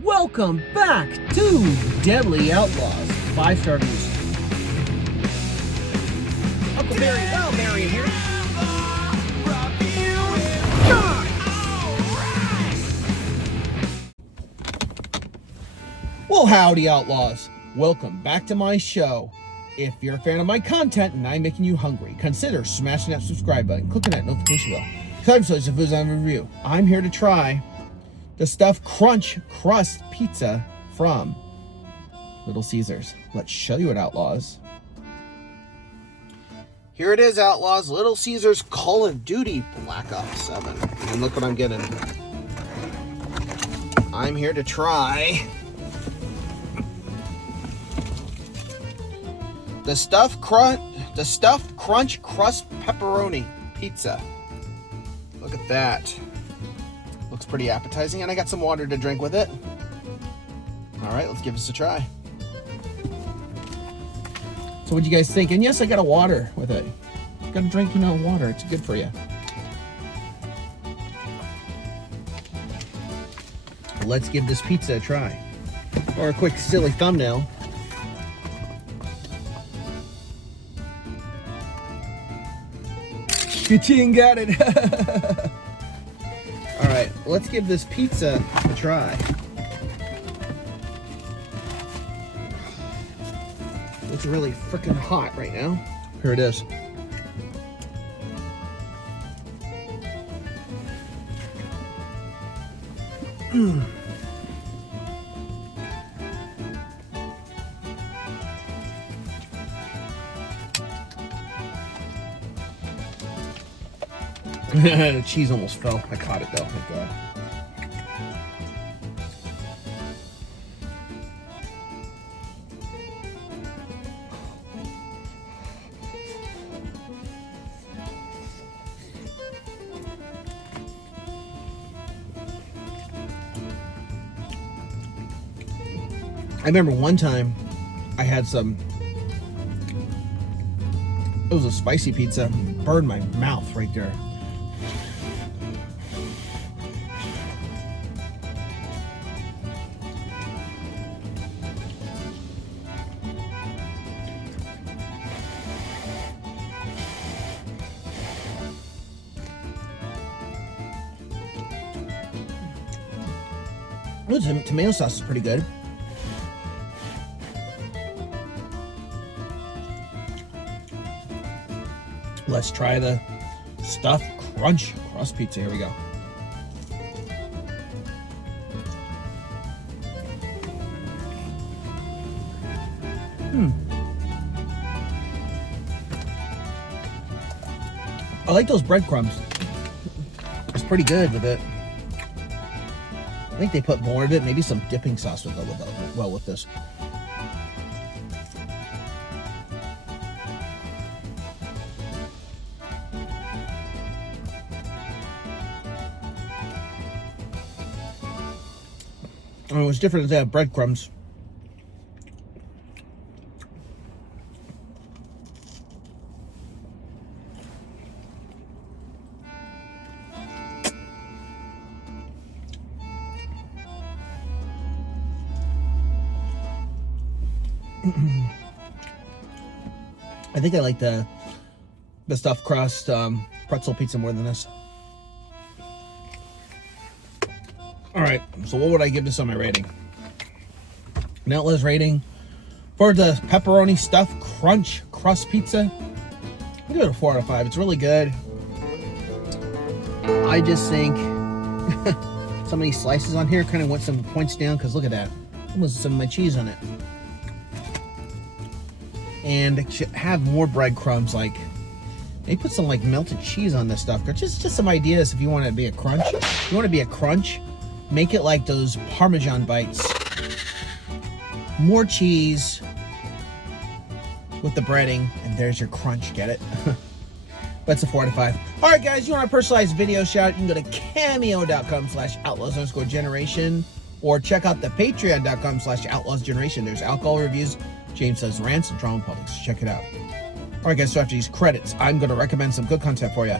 Welcome back to Deadly Outlaws. 5-star reviews. Uncle Barry, well, Barry here. Well, howdy, Outlaws. Welcome back to my show. If you're a fan of my content and I'm making you hungry, consider smashing that subscribe button, clicking that notification bell. Time so the foods on review. I'm here to try the stuffed crunch crust pizza from Little Caesars. Let's show you it, Outlaws. Here it is, Outlaws. Little Caesars Call of Duty Black Ops 7. And look what I'm getting. I'm here to try the stuffed crunch crust pepperoni pizza. Look at that. Looks pretty appetizing, and I got some water to drink with it. All right, let's give this a try. So what do you guys think? And yes, I got a water with it. Got to drink, water. It's good for you. Let's give this pizza a try. Or a quick silly thumbnail. Ka-ching, got it. All right, let's give this pizza a try. It's really freaking hot right now. Here it is. The cheese almost fell. I caught it though, thank God. I remember one time I had some, it was a spicy pizza, burned my mouth right there. Ooh, the tomato sauce is pretty good. Let's try the stuffed crunch crust pizza. Here we go. I like those breadcrumbs. It's pretty good with it. I think they put more of it. Maybe some dipping sauce would go well with this. Oh, it's different if they have breadcrumbs. I think I like the stuffed crust pretzel pizza more than this. All right, so what would I give this on my rating? An Outlaws rating for the pepperoni stuffed crunch crust pizza, I'll give it a 4 out of 5. It's really good. I just think so many slices on here kind of went some points down, because look at that. Almost some of my cheese on it. And it should have more breadcrumbs, like they put some like melted cheese on this stuff. Just some ideas if you want it to be a crunch. If you want it to be a crunch, make it like those Parmesan bites. More cheese with the breading, and there's your crunch. Get it? That's a 4 out of 5. All right, guys, you want a personalized video shout? You can go to cameo.com/outlaws_generation, or check out the patreon.com/outlaws_generation. There's alcohol reviews. James says rants and drama politics. Check it out. All right, guys, so after these credits, I'm going to recommend some good content for you.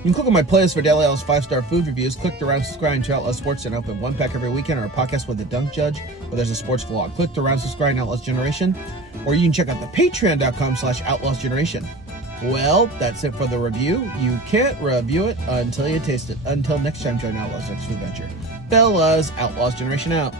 You can click on my playlist for Daily Outlaws 5-star food reviews. Click around subscribing to Outlaw Sports and open one pack every weekend, or a podcast with the Dunk Judge, where there's a sports vlog. Click around subscribing to Outlaws Generation, or you can check out the patreon.com/Outlaws Generation. Well, that's it for the review. You can't review it until you taste it. Until next time, join Outlaws' next food venture. Fellas, Outlaws Generation out.